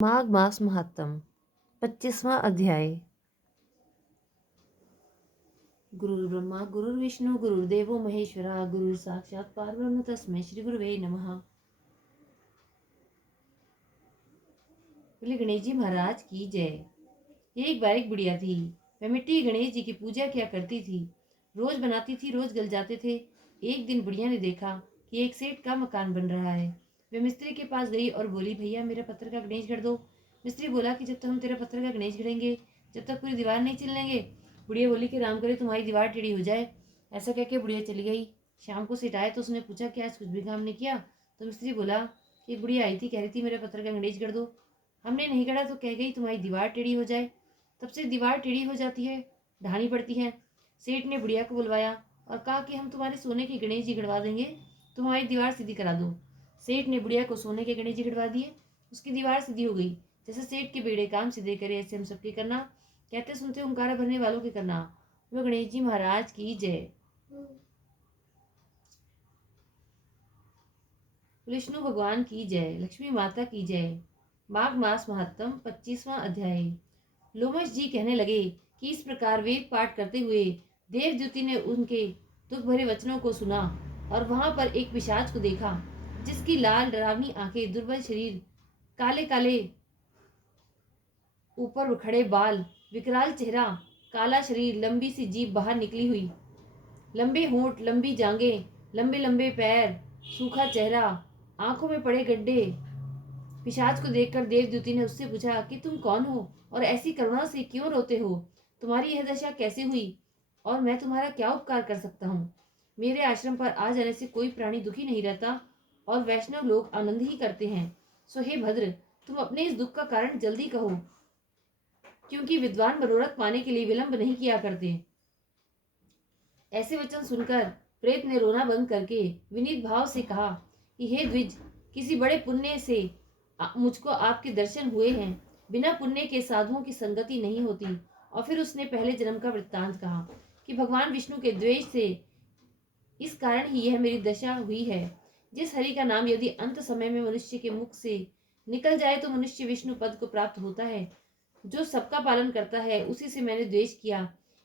माघ मास महात्म 25वां अध्याय। गुरुर्ब्रह्मा गुरुर्विष्णु गुरुर्देवो महेश्वरा गुरु साक्षात परब्रह्म तस्मै श्री गुरुवे नमः। बोले गणेश जी महाराज की जय। ये एक बार एक बुढ़िया थी। वह मिट्टी गणेश जी की पूजा किया करती थी। रोज बनाती थी, रोज गल जाते थे। एक दिन बुढ़िया ने देखा कि एक सेठ का मकान बन रहा है। वे मिस्त्री के पास गई और बोली, भैया मेरा पत्थर का गणेश गढ़ दो। मिस्त्री बोला कि जब तक हम तेरा पत्थर का गणेश गढ़ेंगे जब तक पूरी दीवार नहीं चिल लेंगे। बुढ़िया बोली कि राम करे तुम्हारी दीवार टेढ़ी हो जाए। ऐसा कह के बुढ़िया चली गई। शाम को सेठ आए तो उसने पूछा कि आज कुछ भी काम नहीं किया। तो मिस्त्री बोला कि बुढ़िया आई थी, कह रही थी मेरा पत्थर का गणेश गढ़ दो। हमने नहीं गढ़ा तो कह गई तुम्हारी दीवार टेढ़ी हो जाए। तब से दीवार टेढ़ी हो जाती है, ढानी पड़ती है। सेठ ने बुढ़िया को बुलवाया और कहा कि हम तुम्हारे सोने के गणेश जी गढ़वा देंगे, तुम हमारी दीवार सीधी करा दो। सेठ ने बुढ़िया को सोने के गणेश जी गढ़वा दिए। उसकी दीवार सीधी हो गई। जैसे सेठ के बेड़े काम सीधे करे ऐसे हम सबके करना। कहते सुनते ओंकारा भरने वालों के करना। वो गणेश जी महाराज की जय। विष्णु भगवान की जय। लक्ष्मी माता की जय। माघ मास महात्म 25वां अध्याय। लोमश जी कहने लगे कि इस प्रकार वेद पाठ करते हुए देवद्युति ने उनके दुख भरे वचनों को सुना और वहां पर एक पिशाच को देखा, जिसकी लाल डरावनी आंखें, दुर्बल शरीर, काले काले ऊपर खड़े बाल, विकराल चेहरा, काला शरीर, लंबी सी जीभ बाहर निकली हुई, लंबे होंठ, लंबी जांघें, लंबे लंबे पैर, सूखा चेहरा, आंखों में पड़े गड्ढे। पिशाच को देखकर देवदूती ने उससे पूछा कि तुम कौन हो और ऐसी करुणा से क्यों रोते हो? तुम्हारी यह दशा कैसे हुई और मैं तुम्हारा क्या उपकार कर सकता हूँ? मेरे आश्रम पर आ जाने से कोई प्राणी दुखी नहीं रहता और वैष्णव लोग आनंद ही करते हैं। सो हे भद्र, तुम अपने इस दुख का कारण जल्दी कहो, क्योंकि विद्वान मनोरथ पाने के लिए विलंब नहीं किया करते। ऐसे वचन सुनकर प्रेत ने रोना बंद करके विनीत भाव से कहा कि हे द्विज, किसी बड़े पुण्य से मुझको आपके दर्शन हुए हैं। बिना पुण्य के साधुओं की संगति नहीं होती। और फिर उसने पहले जन्म का वृत्तांत कहा कि भगवान विष्णु के द्वेष से इस कारण ही यह मेरी दशा हुई है। जिस हरि का नाम यदि अंत समय में मनुष्य के मुख से निकल जाए तो मनुष्य विष्णु पद को प्राप्त होता है। जो सबका पालन करता है उसी से मैंने द्वेष किया।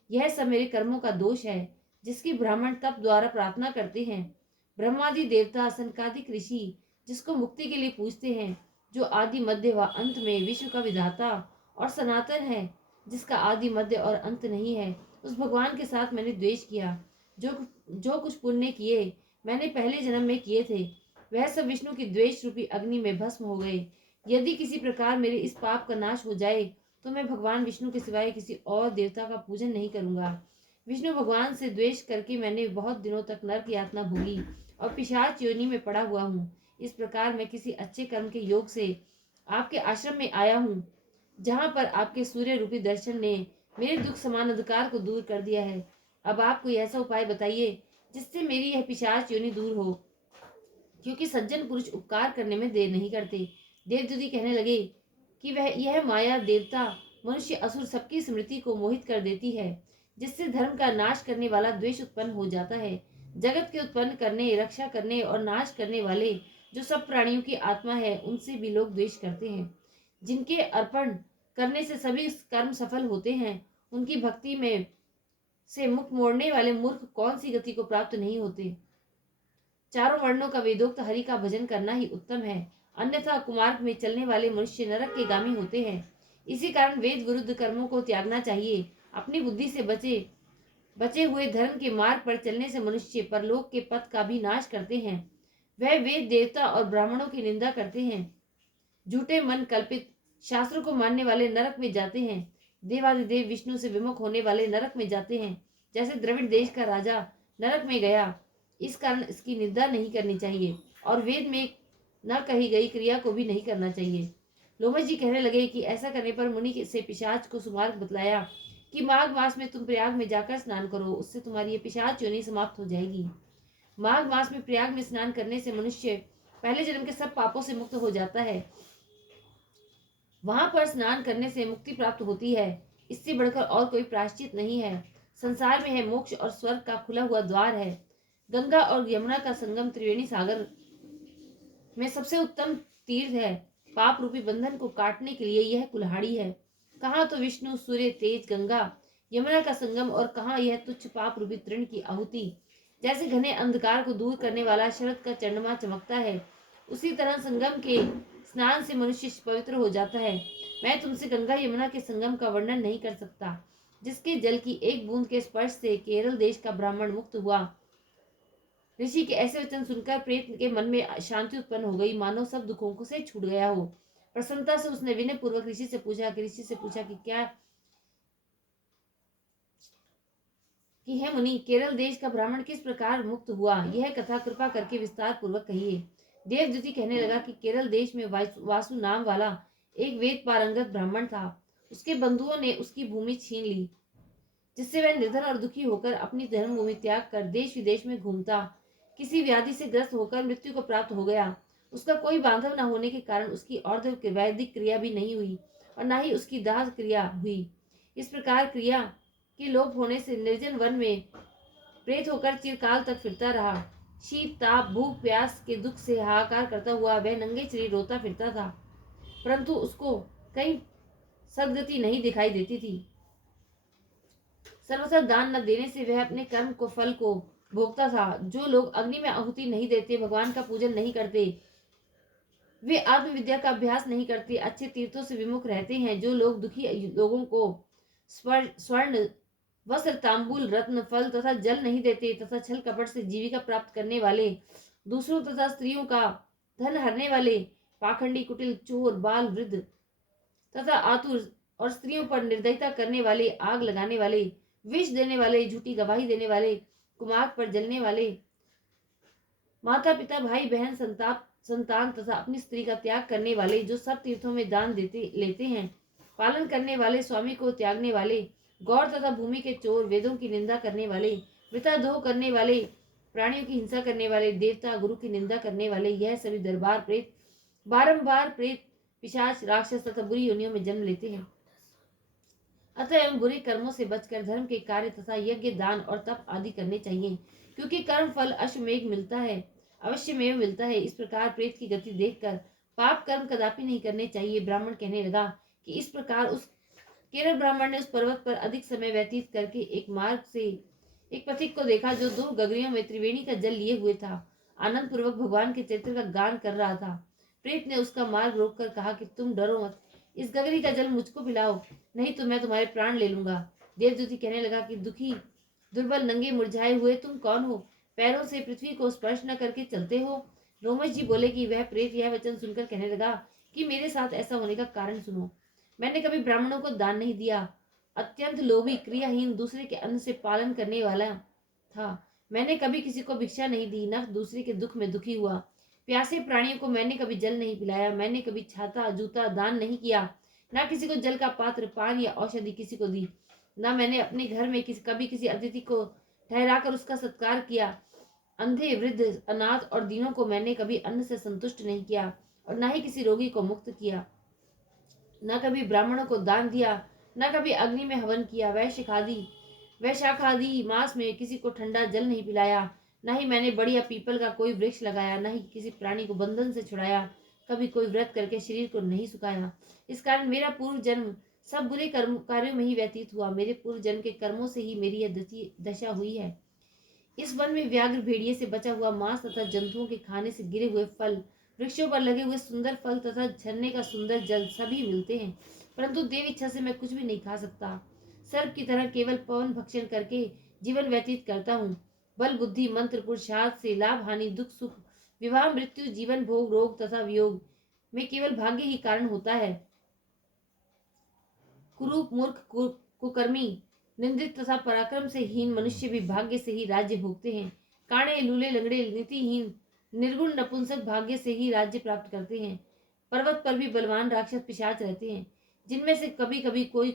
यह सब मेरे कर्मों का दोष है, जिसकी ब्राह्मण तप द्वारा प्रार्थना करते हैं। ब्रह्मादि देवता, सनकादिक ऋषि जिसको मुक्ति के लिए पूजते हैं, जो आदि मध्य व अंत में विश्व का विधाता और सनातन है, जिसका आदि मध्य और अंत नहीं है, उस भगवान के साथ मैंने द्वेष किया। जो जो कुछ पुण्य किए मैंने पहले जन्म में किए थे, वह सब विष्णु की द्वेष रूपी अग्नि में भस्म हो गए। यदि किसी प्रकार मेरे इस पाप का नाश हो जाए तो मैं भगवान विष्णु के सिवाय किसी और देवता का पूजन नहीं करूंगा। विष्णु भगवान से द्वेष करके मैंने बहुत दिनों तक नरक यातना भोगी और पिशाच योनि में पड़ा हुआ हूँ। इस प्रकार मैं किसी अच्छे कर्म के योग से आपके आश्रम में आया हूँ, जहाँ पर आपके सूर्य रूपी दर्शन ने मेरे दुख समान अंधकार को दूर कर दिया है। अब आप कोई ऐसा उपाय बताइए जिससे मेरी यह पिशाच योनि दूर हो, क्योंकि सज्जन पुरुष उपकार करने में देर नहीं करते। देवदूती कहने लगे कि वह यह माया, देवता, मनुष्य, असुर सबकी स्मृति को मोहित कर देती है, जिससे धर्म का नाश करने वाला द्वेष उत्पन्न हो जाता है। जगत के उत्पन्न करने, रक्षा करने और नाश करने वाले जो सब प्राणियों की आत्मा है, उनसे भी लोग द्वेष करते हैं। जिनके अर्पण करने से सभी कर्म सफल होते हैं, उनकी भक्ति में से मुख मोड़ने वाले मूर्ख कौन सी गति को प्राप्त नहीं होते। चारों वर्णों का वेदोक्त हरि का भजन करना ही उत्तम है, अन्यथा कुमार्ग में चलने वाले मनुष्य नरक के गामी होते हैं। इसी कारण वेद विरुद्ध कर्मों को त्यागना चाहिए। अपनी बुद्धि से बचे हुए धर्म के मार्ग पर चलने से मनुष्य परलोक के पथ का भी नाश करते हैं। वह वेद, देवता और ब्राह्मणों की निंदा करते हैं। झूठे मन कल्पित शास्त्रों को मानने वाले नरक में जाते हैं। देवादिदेव विष्णु से विमुख होने वाले नरक में जाते हैं, जैसे द्रविड़ देश का राजा नरक में गया। इस कारण इसकी निंदा नहीं करनी चाहिए और वेद में न कही गई क्रिया को भी नहीं करना चाहिए। लोमश जी कहने लगे कि ऐसा करने पर मुनि से पिशाच को सुमार्ग बतलाया कि माघ मास में तुम प्रयाग में जाकर स्नान करो, उससे तुम्हारी ये पिशाच योनि समाप्त हो जाएगी। माघ मास में प्रयाग में स्नान करने से मनुष्य पहले जन्म के सब पापों से मुक्त हो जाता है। वहां पर स्नान करने से मुक्ति प्राप्त होती है। इससे बढ़कर और कोई प्रायश्चित नहीं है। संसार में है मोक्ष और स्वर्ग का खुला हुआ द्वार है। गंगा और यमुना का संगम त्रिवेणी सागर में सबसे उत्तम तीर्थ है। पाप रूपी बंधन को काटने के लिए यह कुल्हाड़ी है। कहाँ तो विष्णु, सूर्य, तेज, गंगा, यमुना का संगम, और कहाँ यह तुच्छ पाप रूपी तृण की आहुति। जैसे घने अंधकार को दूर करने वाला शरद का चंद्रमा चमकता है, उसी तरह संगम के स्नान से मनुष्य पवित्र हो जाता है। मैं तुमसे गंगा यमुना के संगम का वर्णन नहीं कर सकता, जिसके जल की एक बूंद के स्पर्श से केरल देश का ब्राह्मण मुक्त हुआ। ऋषि के ऐसे वचन सुनकर प्रेत के मन में शांति उत्पन्न हो गई, मानो सब दुखों को से छूट गया हो। प्रसन्नता से उसने विनय पूर्वक ऋषि से पूछा कि क्या कि हे मुनि, केरल देश का ब्राह्मण किस प्रकार मुक्त हुआ, यह कथा कृपा करके विस्तार पूर्वक कहिए। देवदूति कहने लगा कि केरल देश में वासु नाम वाला एक वेद पारंगत ब्राह्मण था। उसके बंधुओं ने उसकी भूमि छीन ली, जिससे वह निर्धन और दुखी होकर अपनी जन्मभूमि त्याग कर देश विदेश में घूमता। किसी व्याधि से ग्रस्त होकर मृत्यु को प्राप्त हो गया। उसका कोई बांधव न होने के कारण उसकी और वैदिक क्रिया भी नहीं हुई, और न ही उसकी दाह क्रिया हुई। इस प्रकार क्रिया के लोप होने से निर्जन वन में प्रेत होकर चिरकाल तक फिरता रहा। शीत, ताप, भूख, प्यास के दुख से हाहाकार करता हुआ वह नंगे शरीर रोता फिरता था, परंतु उसको कहीं सदगति नहीं दिखाई देती थी। सर्वथा दान न देने से वह अपने कर्म को फल को भोगता था। जो लोग अग्नि में आहुति नहीं देते, भगवान का पूजन नहीं करते, वे आत्मविद्या का अभ्यास नहीं करते, अच्छे तीर्थों से विमुख रहते हैं। जो लोग दुखी लोगों को स्वर्ण, वस्त्र, तांबूल, रत्न, फल तथा जल नहीं देते, तथा छल कपट से जीविका प्राप्त करने वाले, दूसरों तथा स्त्रियों का धन हरने वाले, पाखंडी, कुटिल, चोर, बाल, वृद्ध तथा आतुर, और स्त्रियों पर निर्दयता करने वाले, आग लगाने वाले, विष देने वाले, झूठी गवाही देने वाले, कुमार्ग पर जलने वाले, माता पिता, भाई बहन, संतान तथा अपनी स्त्री का त्याग करने वाले, जो सब तीर्थों में दान देते लेते हैं, पालन करने वाले, स्वामी को त्यागने वाले, गौर तथा भूमि के चोर, वेदों की निंदा करने वाले, वृताधोह करने वाले, प्राणियों की हिंसा करने वाले, देवता गुरु की निंदा करने वाले, यह सभी दरबार प्रेत बारंबार प्रेत, पिशाच, राक्षस तथा बुरी योनियों में जन्म लेते हैं। अतः एवं बुरे कर्मों से बचकर धर्म के कार्य तथा यज्ञ, दान और तप आदि करने चाहिए, क्योंकि कर्म फल अश्वमेघ मिलता है, अवश्यमेव मिलता है। इस प्रकार प्रेत की गति देखकर पाप कर्म कदापि नहीं करने चाहिए। ब्राह्मण कहने लगा कि इस प्रकार उस केरल ब्राह्मण ने उस पर्वत पर अधिक समय व्यतीत करके एक मार्ग से एक पथिक को देखा, जो 2 गगरियों में त्रिवेणी का जल लिए हुए था, आनंद पूर्वक भगवान के चरित्र का गान कर रहा था। प्रेत ने उसका मार्ग रोककर कहा कि तुम डरो मत, इस गगरी का जल मुझको पिलाओ, नहीं तो मैं तुम्हारे प्राण ले लूंगा। देवदूती कहने लगा कि दुखी, दुर्बल, नंगे, मुरझाए हुए तुम कौन हो, पैरों से पृथ्वी को स्पर्श न करके चलते हो। रोमच जी बोले कि वह प्रेत यह वचन सुनकर कहने लगा कि मेरे साथ ऐसा होने का कारण सुनो। मैंने कभी ब्राह्मणों को दान नहीं दिया, अत्यंत लोभी, क्रियाहीन, दूसरे के अन्न से पालन करने वाला था। मैंने कभी किसी को भिक्षा नहीं दी, न दूसरे के दुख में दुखी हुआ। प्यासे प्राणियों को मैंने कभी जल नहीं पिलाया। मैंने कभी छाता, जूता दान नहीं किया, ना किसी को जल का पात्र, पान या औषधि किसी को दी। ना मैंने अपने घर में कभी किसी अतिथि को ठहराकर उसका सत्कार किया। अंधे, वृद्ध, अनाथ और दीनों को मैंने कभी अन्न से संतुष्ट नहीं किया, और ना ही किसी रोगी को मुक्त किया। न कभी ब्राह्मणों को दान दिया, न कभी अग्नि में हवन किया। वैशाखादि मास में किसी को ठंडा जल नहीं पिलाया। न ही मैंने बड़ी या पीपल का कोई वृक्ष लगाया, न ही किसी प्राणी को बंधन से छुड़ाया। कभी कोई व्रत करके शरीर को नहीं सुखाया। इस कारण मेरा पूर्व जन्म सब बुरे कार्यों में ही व्यतीत हुआ। मेरे पूर्व जन्म के कर्मों से ही मेरी यह दशा हुई है। इस वन में व्याघ्र, भेड़िए से बचा हुआ मांस तथा जंतुओं के खाने से गिरे हुए फल, वृक्षों पर लगे हुए सुंदर फल तथा झरने का सुंदर जल सभी मिलते हैं, परंतु देव इच्छा से मैं कुछ भी नहीं खा सकता। सर्प की तरह केवल पवन भक्षण करके जीवन व्यतीत करता हूँ। बल, बुद्धि, मंत्र, पुरुषार्थ से लाभ, हानि, दुख, सुख, विवाह, मृत्यु, जीवन, भोग, रोग तथा वियोग में केवल भाग्य ही कारण होता है। कुरूप, मूर्ख, कुकर्मी, निंदित तथा पराक्रम से हीन मनुष्य भी भाग्य से ही राज्य भोगते हैं। काणे, लूले, लंगड़े, नीतिहीन, निर्गुण, नपुंसक भाग्य से ही राज्य प्राप्त करते हैं। पर्वत पर भी बलवान राक्षस, पिशाच रहते हैं, जिनमें से कभी कभी कोई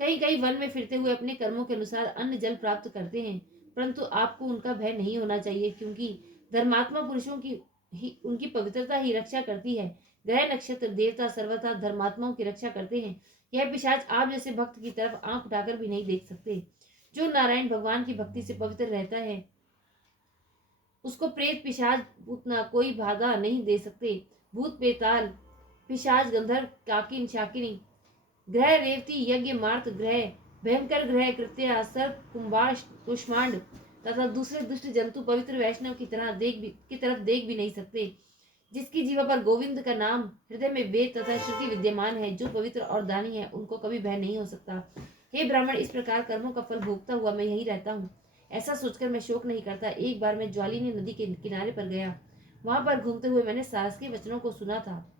कई कई वन में फिरते हुए अपने कर्मों के अनुसार अन्न जल प्राप्त करते हैं, परंतु आपको उनका भय नहीं होना चाहिए, क्योंकि धर्मात्मा पुरुषों की ही उनकी पवित्रता ही रक्षा करती है। ग्रह, नक्षत्र, देवता सर्वथा धर्मात्माओं की रक्षा करते हैं। यह पिशाच आप जैसे भक्त की तरफ आंख उठाकर भी नहीं देख सकते। जो नारायण भगवान की भक्ति से पवित्र रहता है, उसको प्रेत, पिशाच, भूतना कोई बाधा नहीं दे सकते। भूत, बेताल, पिशाच गंधर्व काकिन शाकिनी, ग्रह रेवती यज्ञ मार्त ग्रह, भयंकर ग्रह कृत्या सर्प कुंभाष कुष्मांड तथा दूसरे दुष्ट जंतु पवित्र वैष्णव की तरफ देख भी नहीं सकते। जिसकी जीवा पर गोविंद का नाम, हृदय में वेद तथा श्रुति विद्यमान है, जो पवित्र और दानी है, उनको कभी भय नहीं हो सकता। हे ब्राह्मण, इस प्रकार कर्मों का फल भोगता हुआ मैं यही रहता हूँ। ऐसा सोचकर मैं शोक नहीं करता। एक बार मैं ज्वालिनी नदी के किनारे पर गया। वहां पर घूमते हुए मैंने सारस के वचनों को सुना था।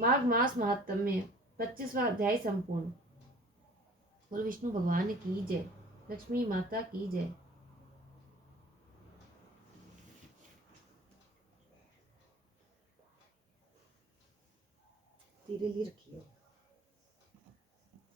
माघ मास महात्म्य 25वां अध्याय संपूर्ण। बोलो विष्णु भगवान की जय, लक्ष्मी माता की जय। धीरे धीरे रखिए।